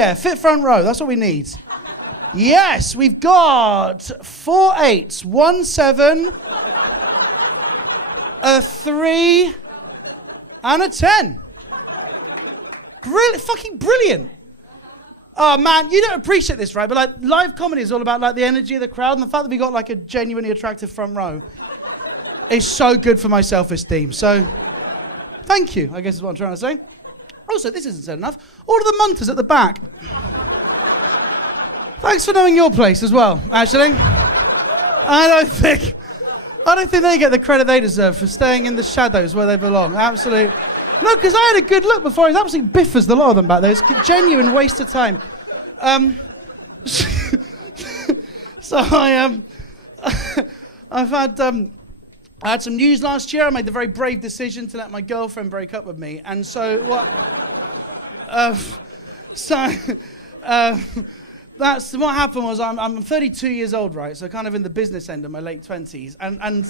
Yeah, fit front row. That's what we need. Yes, we've got 4 8s, 1 7, a 3, and a 10. Brilliant, fucking brilliant. Oh man, you don't appreciate this, right? But like live comedy is all about like the energy of the crowd, and the fact that we got like a genuinely attractive front row is so good for my self-esteem. So, thank you, I guess is what I'm trying to say. Also, this isn't said enough. All of the munters at the back. Thanks for knowing your place as well, actually. I don't think they get the credit they deserve for staying in the shadows where they belong. Absolutely. No, because I had a good look before. It was absolutely biffers, the lot of them back there. It's a genuine waste of time. So I had some news last year. I made the very brave decision to let my girlfriend break up with me. And so what? That's what happened was I'm 32 years old, right? So kind of in the business end of my late 20s, and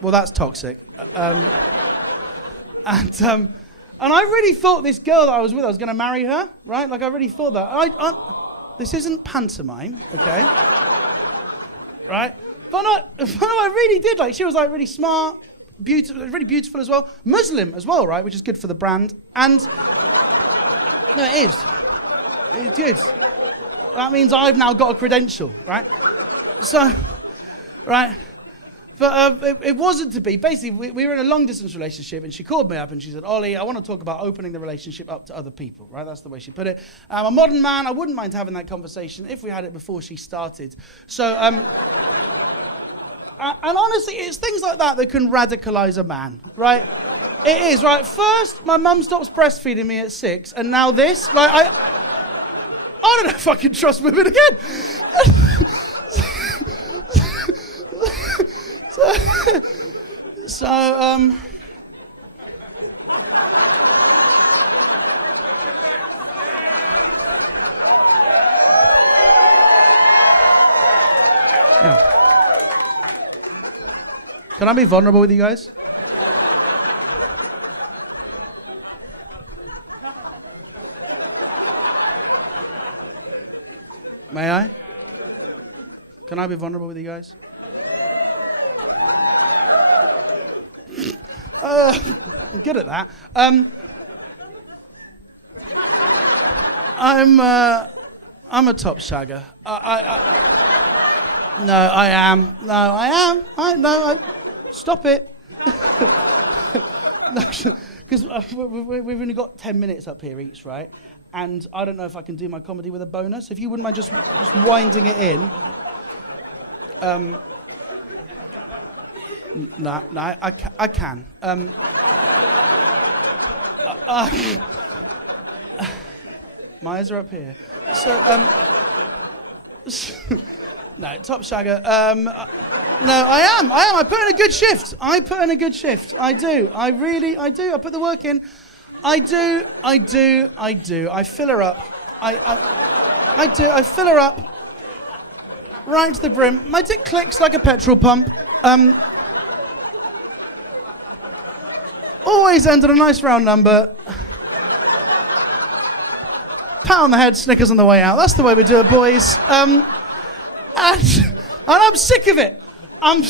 well, that's toxic. And I really thought this girl that I was with, I was going to marry her, right? Like I really thought that. This isn't pantomime, okay? Right? But no, I really did. Like she was like really smart, beautiful, really beautiful as well. Muslim as well, right? Which is good for the brand. And no, it is. It's good. That means I've now got a credential, right? So, right. But it wasn't to be. Basically, we were in a long-distance relationship, and she called me up, and she said, Ollie, I want to talk about opening the relationship up to other people, right? That's the way she put it. I'm a modern man. I wouldn't mind having that conversation if we had it before she started. So, and honestly, it's things like that can radicalize a man, right? It is, right? First, my mum stops breastfeeding me at 6, and now this. Like, I don't know if I can trust women again. So, yeah. Can I be vulnerable with you guys? May I? Can I be vulnerable with you guys? I'm good at that. I'm a top shagger. No, I am. Stop it. Because we've only got 10 minutes up here each, right? And I don't know if I can do my comedy with a bonus. If you wouldn't mind just winding it in. No, I can. My eyes are up here. So, no, top shagger. No, I am. I put in a good shift. I do. I really do. I put the work in. I do. I fill her up. I do. I fill her up right to the brim. My dick clicks like a petrol pump. Always end on a nice round number. Pat on the head, Snickers on the way out. That's the way we do it, boys. And I'm sick of it. I'm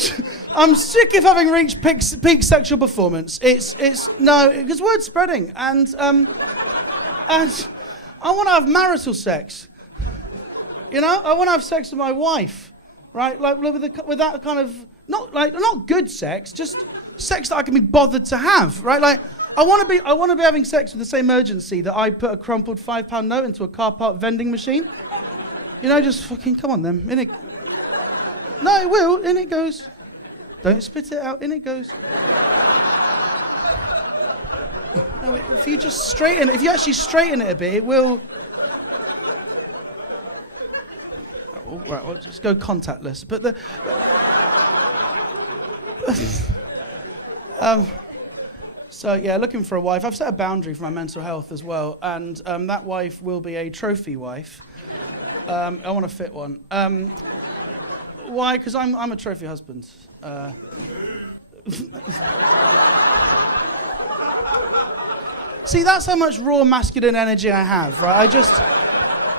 sick of having reached peak sexual performance. It's because word's spreading, and I want to have marital sex. You know, I want to have sex with my wife, right? Like with that kind of not good sex, just sex that I can be bothered to have, right? Like I want to be having sex with the same urgency that I put a crumpled £5 note into a car park vending machine. You know, just fucking come on then, innit? No, it will, in it goes. Don't spit it out, in it goes. No, if you actually straighten it a bit, it will. Right, we'll just go contactless. But so yeah, looking for a wife. I've set a boundary for my mental health as well, and that wife will be a trophy wife. I want a fit one. Why? Because I'm a trophy husband. See, that's how much raw masculine energy I have, right?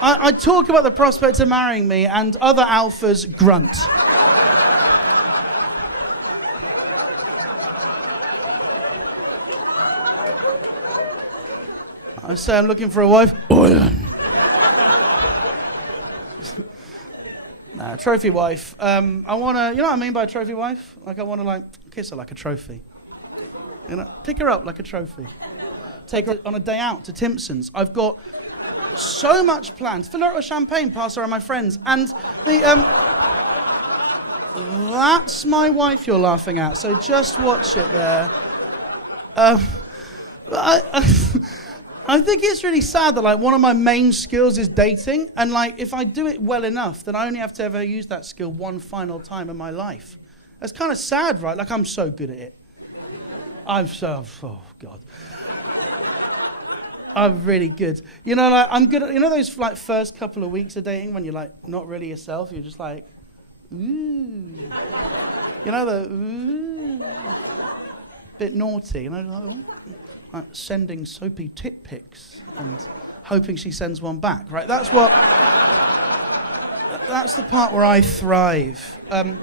I talk about the prospect of marrying me, and other alphas grunt. I say I'm looking for a wife. Nah, trophy wife. I want to, you know what I mean by a trophy wife? Like, I want to, like, kiss her like a trophy. You know, pick her up like a trophy. Take her on a day out to Timpson's. I've got so much planned. Fill her up with champagne, pass her around my friends. And that's my wife you're laughing at, so just watch it there. I think it's really sad that, like, one of my main skills is dating, and, like, if I do it well enough, then I only have to ever use that skill one final time in my life. That's kind of sad, right? Like, I'm so good at it. Oh, God. I'm really good. You know, like, I'm good at, you know those, like, first couple of weeks of dating when you're, like, not really yourself, you're just like, ooh. You know, the ooh. Bit naughty, you know, like sending soapy tit pics and hoping she sends one back, right? That's the part where I thrive. No,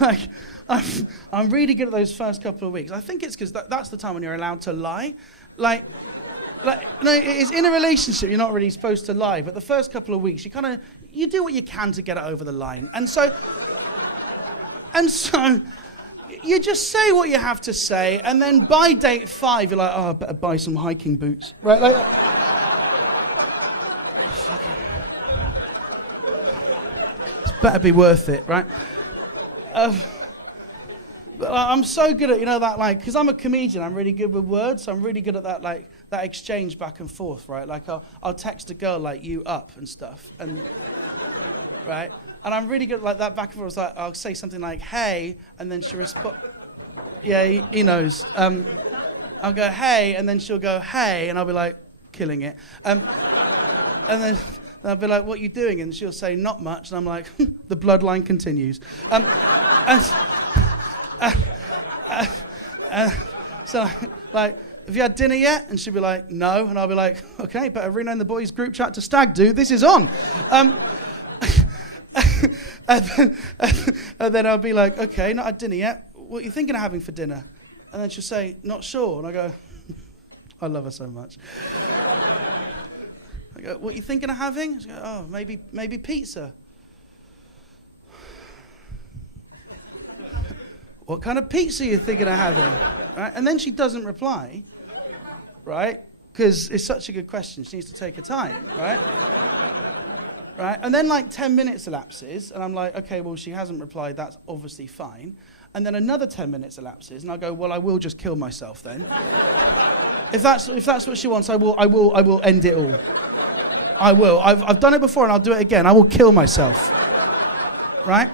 like, I'm really good at those first couple of weeks. I think it's because that's the time when you're allowed to lie. Like, no, it's in a relationship, you're not really supposed to lie, but the first couple of weeks, you do what you can to get it over the line. And so, you just say what you have to say, and then by date 5, you're like, oh, I better buy some hiking boots. Right, like that. It's better be worth it, right? But I'm so good at, you know, that, like, because I'm a comedian, I'm really good with words, so I'm really good at that, like, that exchange back and forth, right? Like, I'll text a girl, like, you up and stuff, and, right? And I'm really good at, like, that back and forth. Like, I'll say something like, hey, and then she'll respond. Yeah, he knows. I'll go, hey, and then she'll go, hey, and I'll be like, killing it. And then I'll be like, what are you doing? And she'll say, not much. And I'm like, the bloodline continues. So, like, have you had dinner yet? And she'll be like, no. And I'll be like, okay, better rename the boys' group chat to Stag Do. This is on. And then I'll be like, okay, not had dinner yet. What are you thinking of having for dinner? And then she'll say, not sure. And I go, I love her so much. I go, what are you thinking of having? She goes, oh, maybe pizza. What kind of pizza are you thinking of having? Right? And then she doesn't reply, right? Because it's such a good question. She needs to take her time, right? Right? And then, like, 10 minutes elapses, and I'm like, okay, well, she hasn't replied, that's obviously fine. And then another 10 minutes elapses, and I go, well, I will just kill myself then. If that's what she wants, I will end it all. I will. I've done it before, and I'll do it again. I will kill myself. Right?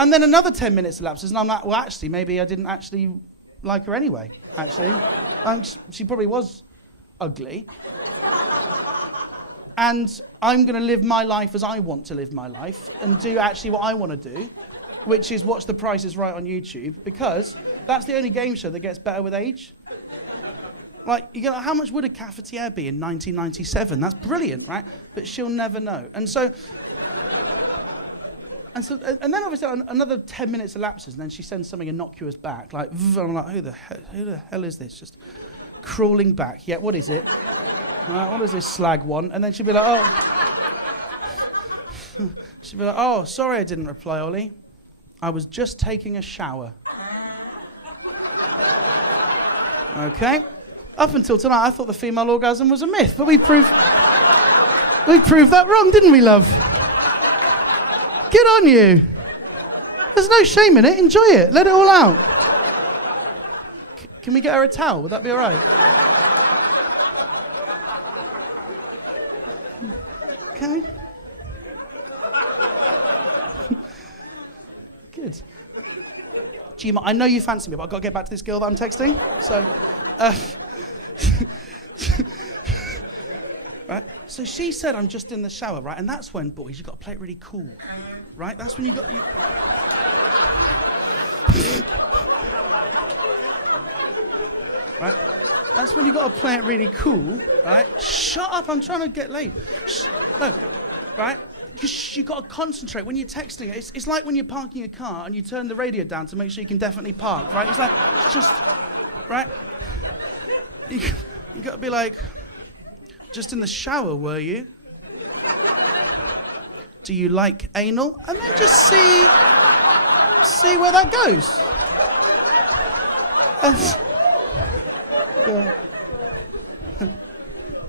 And then another 10 minutes elapses, and I'm like, well, actually, maybe I didn't actually like her anyway, actually. She probably was ugly. And I'm going to live my life as I want to live my life and do actually what I want to do, which is watch The Price is Right on YouTube, because that's the only game show that gets better with age. Like, you know, how much would a cafetiere be in 1997? That's brilliant, right? But she'll never know. And then obviously another 10 minutes elapses, and then she sends something innocuous back, like, and I'm like, who the hell is this? Just crawling back. Yeah, what is it? What does this slag want? And then she'll be like, oh, sorry I didn't reply, Ollie. I was just taking a shower. Okay. Up until tonight, I thought the female orgasm was a myth, but we proved that wrong, didn't we, love? Good on you. There's no shame in it. Enjoy it. Let it all out. Can we get her a towel? Would that be all right? Okay. Good. Gee, I know you fancy me, but I've got to get back to this girl that I'm texting. So, right? So she said, I'm just in the shower, right? And that's when, boys, you've got to play it really cool, right? That's when right? That's when you got to play it really cool, right? Shut up, I'm trying to get laid. No, right? Because you got to concentrate when you're texting it. It's like when you're parking a car and you turn the radio down to make sure you can definitely park, right? It's like, it's just, right? You got to be like, just in the shower, were you? Do you like anal? And then just see where that goes.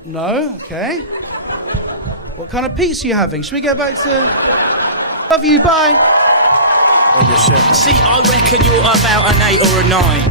No, okay. What kind of pizza are you having? Should we get back to... Love you, bye. See, I reckon you're about an 8 or a 9.